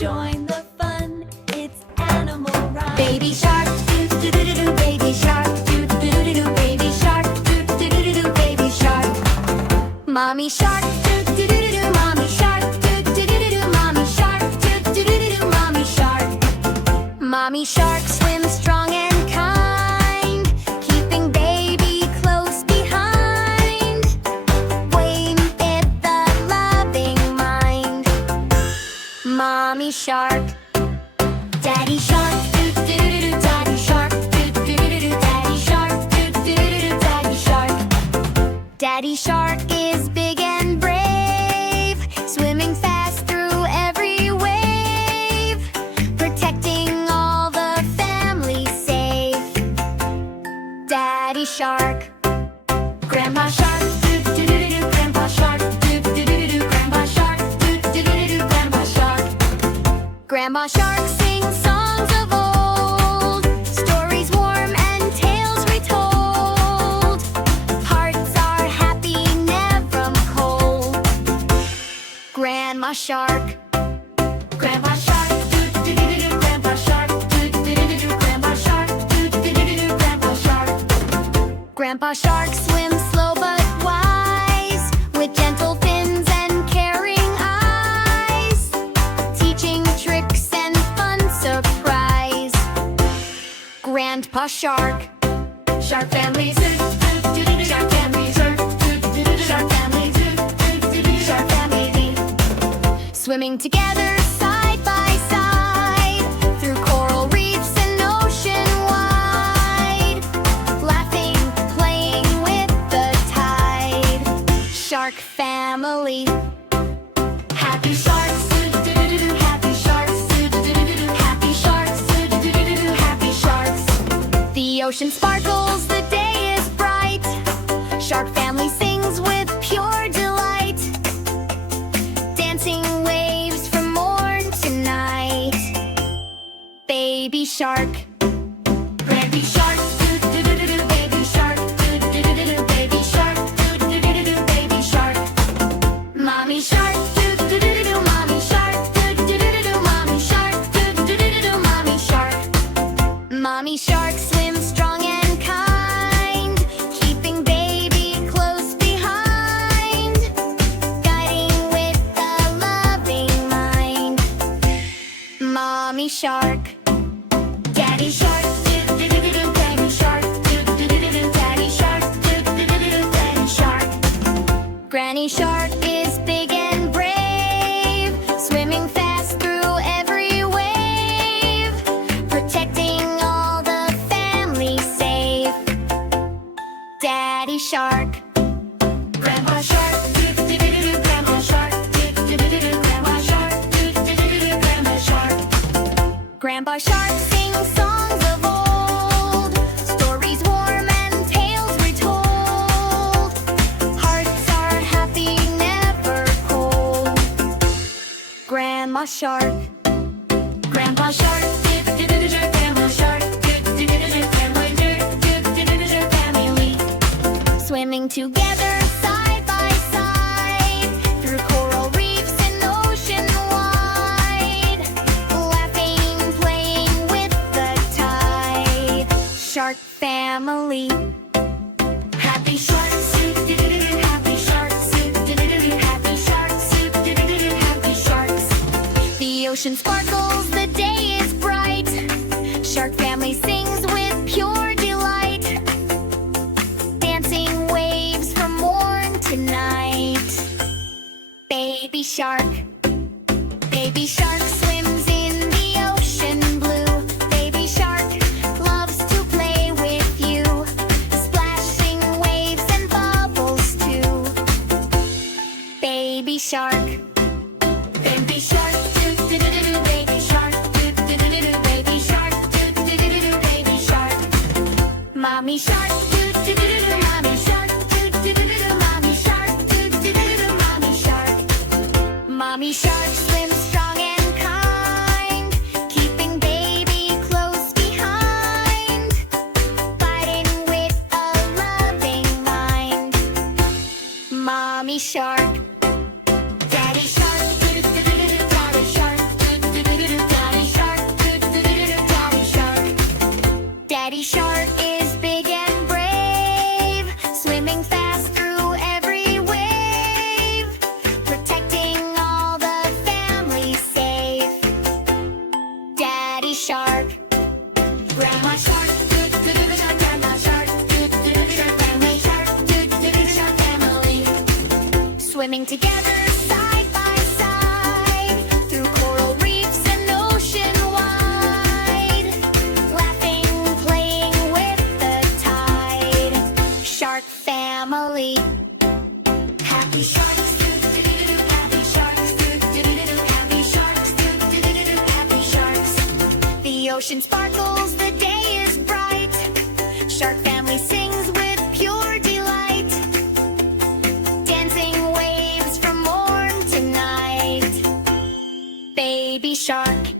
Join the fun, it's Animal Ride. Baby shark, do-do-do-do-do, baby shark, do-do-do-do-do, baby shark, do-do-do-do-do, baby shark. Mommy shark, do-do-do-do-do, mommy shark, do-do-do-do-do, mommy shark, do-do-do-do-do, mommy shark. Mommy shark swims strong and kind, keeping baby close behind. Wave with the loving mind. Mommy shark. Daddy shark, do-do-do-do-do, daddy shark, do-do-do-do-do, daddy shark, do-do-do-do-do, daddy shark. Daddy shark is big and brave, swimming fast through every wave, protecting all the family safe. Daddy shark. Grandpa shark, do-do-do-do-do, grandpa shark, do-do-do-do-do, grandpa shark, do-do-do-do-do, grandpa shark. Grandpa shark sings songs of old, stories warm and tales retold. Hearts are happy, never cold. Grandma shark. Grandpa shark, do-do-do-do-do, grandpa shark, do-do-do-do-do, grandpa shark, do-do-do-do-do, grandpa shark. Grandpa shark swims slow but wise, with gentle fins and caring eyes, teaching tricks and fun surprise. Grandpa shark. Shark family zoo, do-do-do-do, shark family zoo, do-do-do-do, shark family zoo, do-do-do-do, shark family zoo. Swimming together side by side, through coral reefs and ocean wide, laughing, playing with the tide. Shark family. Happy sharks, do-do-do-do-do, happy sharks, do-do-do-do-do, happy sharks, do-do-do-do-do, happy sharks. The ocean sparkles, the day is bright. Shark family sings with pure delight, dancing waves from morn to night. Baby shark. Baby shark, do-do-do-do-do, baby shark, do-do-do-do-do, baby shark, do-do-do-do-do, baby shark. Mommy shark, do-do-do-do-do, mommy shark, do-do-do-do-do, mommy shark, do-do-do-do-do, mommy shark. Mommy shark swims strong and kind, keeping baby close behind, guiding with a loving mind. Mommy shark. Daddy shark, do-do-do-do-do, daddy shark, do-do-do-do-do, daddy shark, do-do-do-do-do, daddy shark. Granny shark is big and brave, swimming fast through every wave, protecting all the family safe. Daddy shark. Grandpa shark, do-do-do-do-do, grandpa shark, do-do-do-do-do, grandpa shark, do-do-do-do-do, grandpa shark. Grandpa shark sings songs of old, stories warm and tales retold. Hearts are happy, never cold. Grandma shark. Grandpa shark, do-do-do-do-do, grandma shark, do-do-do-do-do, grandma shark, do-do-do-do-do, family. Swimming together side by side, through coral reefs and ocean wide, laughing, playing with the tide. Shark family. Happy sharks, do-do-do-do-do, happy sharks, do-do-do-do-do, happy sharks, do-do-do-do-do, happy sharks. The ocean sparkles, the day is bright. Shark family sings with pure delight, dancing waves from morn to night. Baby shark. Baby shark swims in the ocean blue. Baby shark loves to play with you, splashing waves and bubbles too. Baby shark. Baby shark, do-do-do-do-do, baby shark, do-do-do-do-do, baby shark, do-do-do-do-do, baby shark. Mommy shark, do-do-do-do-do, mommy shark, do-do-do-do-do, mommy shark, do-do-do-do-do, mommy shark. Mommy shark swims strong and kind, keeping baby close behind, fighting with a loving mind. Mommy shark. Daddy shark, do-do-do-do-do, daddy shark, do-do-do-do-do, Daddy Shark is big and brave, swimming fast through every wave, protecting all the family safe. Daddy Shark. Grandma Shark, do-do-do-do shark, Grandma Shark, do-do-do-do shark, Family Shark, do-do-do-do shark family. Swimming together side by side, through coral reefs and ocean wide, laughing, playing with the tide. Shark family. Happy sharks, do-do-do-do, happy sharks, do-do-do-do, happy sharks, do-do-do-do, happy sharks. The ocean sparkles, the day is bright. Shark family sings with pure delight, dancing waves from morn to night. Baby Shark.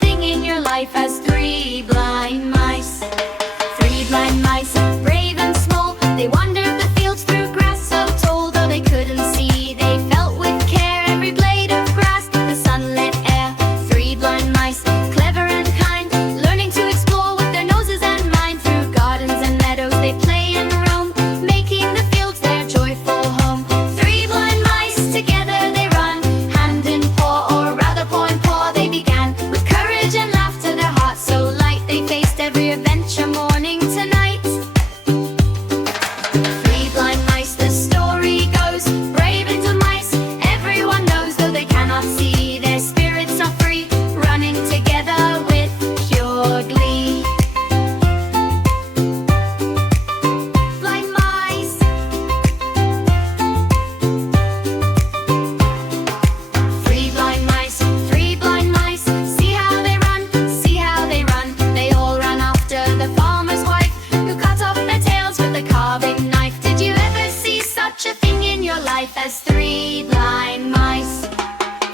Thing in your life has three blind mice. Three blind mice, brave and small. They wandered the fields through grass so tall. Though they couldn't see, they felt with care every blade of grass, the sunlit air. Three blind mice, clever and kind, learning to explore with their noses and mind. Through gardens and meadows they play and roam, making the fields their joyful home. Three blind mice, together they run, hand in paw, or rather paw in paw they began. With courage and laughter, their hearts so light, they faced every adventure morning to night. Three blind mice, the story goes, brave little mice, everyone knows. Though they cannot see, their spirits are free, running together with pure glee. Blind mice. Three blind mice, three blind mice, see how they run, see how they run. They all run after the farmer's wife, who cut off their tails with a carving knife. Did you ever see such a thing in your life as three blind mice?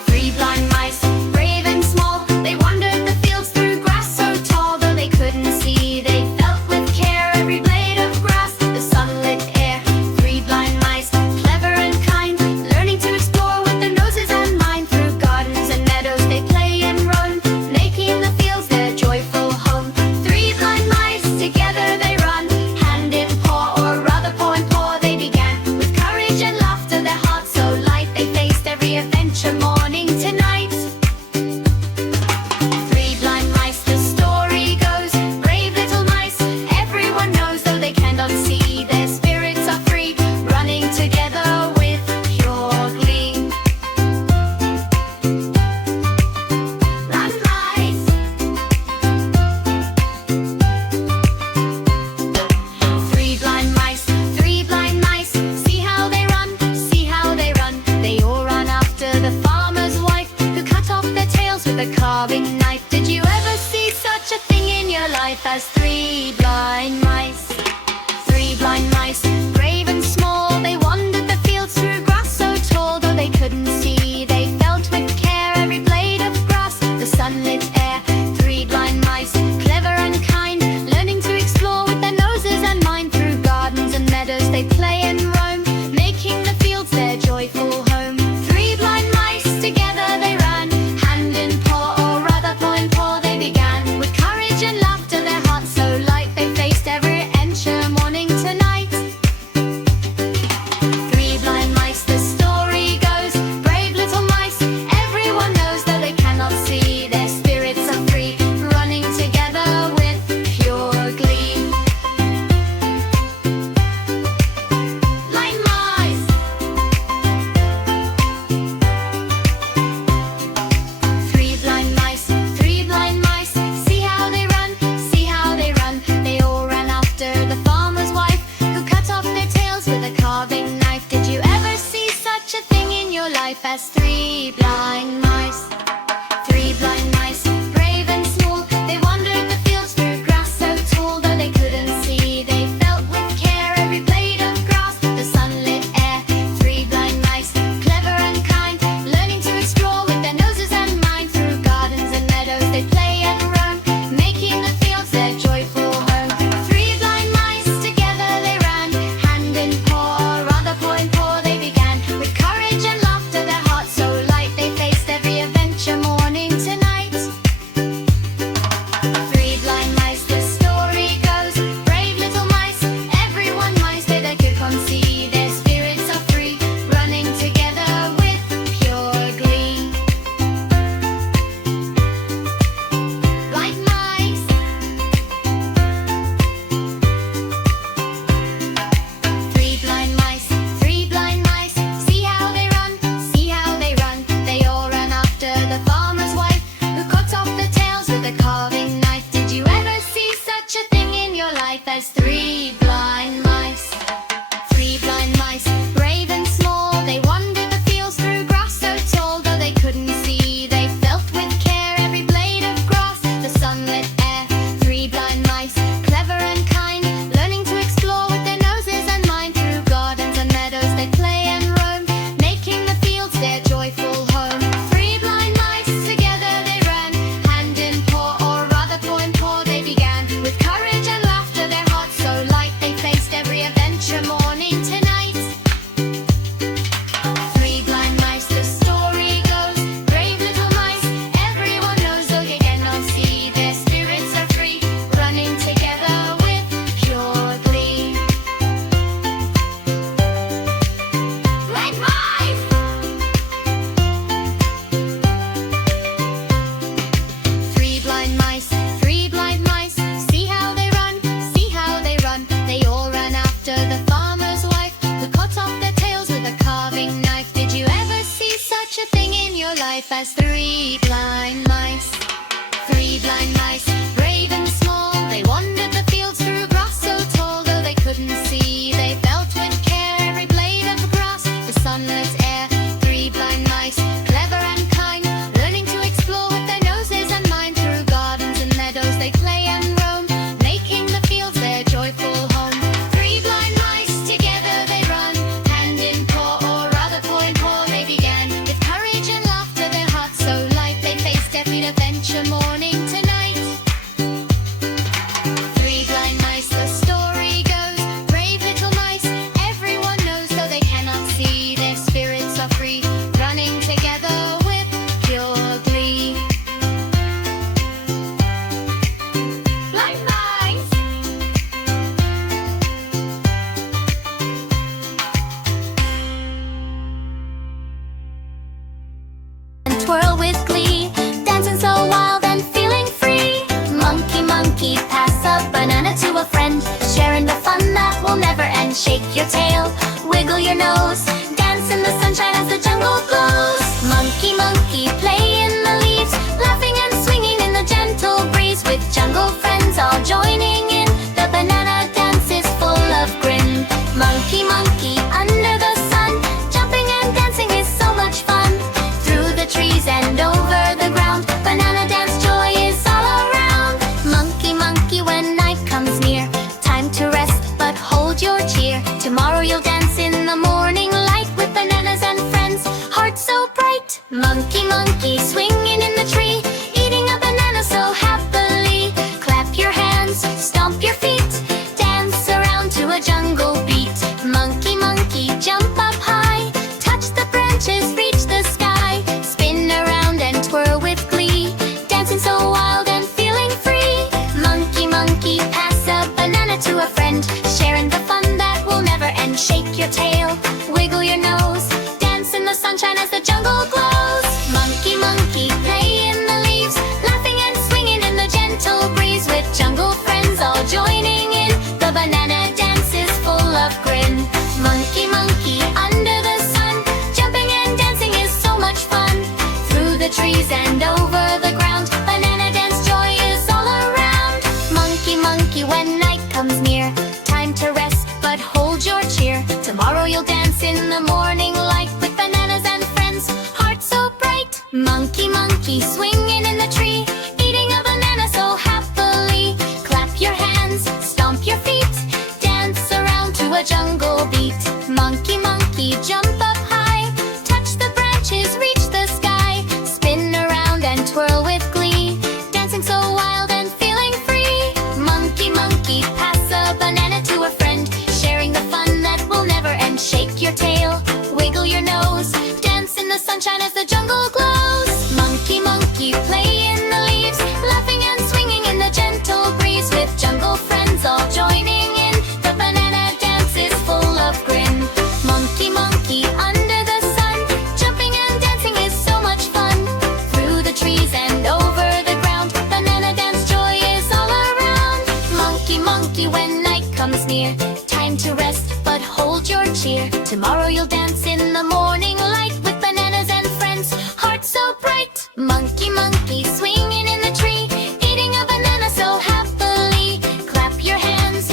Three blind mice, brave and small. They wandered the fields through grass so tall. Though they couldn't see, they felt with care every blade of grass, the sunlit air. Three blind mice, clever and kind, learning to explore with their noses and mind. Through gardens and meadows they play and roam, making the fields their joyful home. Three blind mice, together they run, hand in paw, or rather paw in paw they began. With courage and laughter, their hearts so light, they faced every adventure morning to night. Three blind mice, the story goes, brave little mice, everyone knows. Though they cannot see, their spirits are free, running together with pure glee. Blind mice. Three blind mice, three blind mice, see how they run, see how they run. They all run after the farmer's wife, who cut off their tails with a carving knife. Did you ever see such a thing in your life as three blind mice? Three blind mice, brave and small. They wandered the fields through grass so tall. Though they couldn't see, they felt with care every blade of grass, the sunlit air. Three blind mice, clever and kind, learning to explore with their noses and mind. Through gardens and meadows they play and roam, making the fields their joyful home. Three blind mice, together they ran, hand in paw, or rather paw in paw they began. With courage and laughter, their hearts so light, they faced every as three blind mice. Three blind mice, brave and small, they wandered the fields through grass so tall. Though they couldn't see, they felt with care every blade of grass, the sunlit air. Three blind mice, clever and kind, learning to explore with their noses and mind. Through gardens and meadows they play and roam, making the fields their joyful home. Three blind mice, together they ran, hand in paw, or rather paw in paw they began. With courage and laughter, their hearts so light, they faced every adventure morning to night. Three blind mice, the story goes, brave little mice, everyone knows. Though they cannot see, their spirits are free, running together with pure glee. Blind mice! Three blind mice, see how they run, see how they run. They all ran after the farmer's wife, who cut off their tails with a carving knife. Did you ever see such a thing in your life as three blind mice? Three blind mice, brave and small, they wandered the fields through grass so tall. Though they couldn't see, they felt with care every blade of grass, the sunlit air. Three blind mice, clever and kind, learning to explore with their noses and mind. Through gardens and meadows they play and roam, making the fields their joyful home. Three blind mice, together they run, hand in paw, or rather paw in paw they began. With courage and laughter, their hearts so light, they faced every adventure morning to night. Three blind mice, the story goes, brave little mice, everyone knows. Though they cannot see, their spirits are free, running together with pure glee. Blind mice! And twirl with glee, dancing so wild and feeling free. Monkey, monkey, pass a banana to a friend, sharing the fun that will never end. Shake your tail, wiggle your nose, dance in the sunshine as the jungle glows. Monkey, monkey, play in the leaves, laughing and swinging in the gentle breeze. With jungle friends all joining in, the banana dance is full of grin. Monkey, monkey, under the sun, jumping and dancing is so much fun. Through the trees and over the ground, banana dance joy is all around. Monkey, monkey, when night comes near, time to rest, but hold your cheer. Tomorrow you'll dance in the morning light with bananas and friends, hearts so bright. Monkey, monkey, swinging in the tree, eating a banana so happily. Clap your hands, stomp your feet, dance around to a jungle beat. Monkey, monkey, jump up high, touch the branches, reach the sky. Spin around and twirl with glee, dancing so wild and feeling free. Monkey, monkey, pass a banana to a friend, sharing the fun that will never end. Shake your tail, wiggle your nose, dance in the sunshine as the jungle glows. Monkey, monkey, play in the leaves, laughing and swinging in the gentle breeze. With jungle friends all joining in, the banana dance is full of grin. Monkey, monkey, under the sun, jumping and dancing is so much fun. Through the trees and over the ground, banana dance joy is all around. Monkey, monkey, when night comes near, time to rest, but hold your cheer. Tomorrow you'll dance in the morning light with bananas and friends, hearts so bright. Monkey, monkey, swinging in the tree, eating a banana so happily. Clap your hands, stomp your feet, dance around to a jungle beat. Monkey, monkey, jump up high, touch the branches, reach the sky. Spin around and twirl with glee, dancing so wild and feeling free. Monkey, monkey, pass a banana to a friend, sharing the fun that will never end. Shake your tail, wiggle your nose, dance in the sunshine as the jungle glows. Monkey, monkey, play in the leaves, laughing and swinging in the gentle breeze. With jungle friends all joining in, the banana dance is full of grin. Monkey, monkey, under the sun, jumping and dancing is so much fun. Through the trees and over the ground, banana dance joy is all around. Monkey, monkey, when night comes near, time to rest, but hold your cheer. Tomorrow you'll dance in the morning light with bananas and friends, hearts so bright. Monkey, monkey, swinging in the tree, eating a banana so happily. Clap your hands,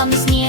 comes near.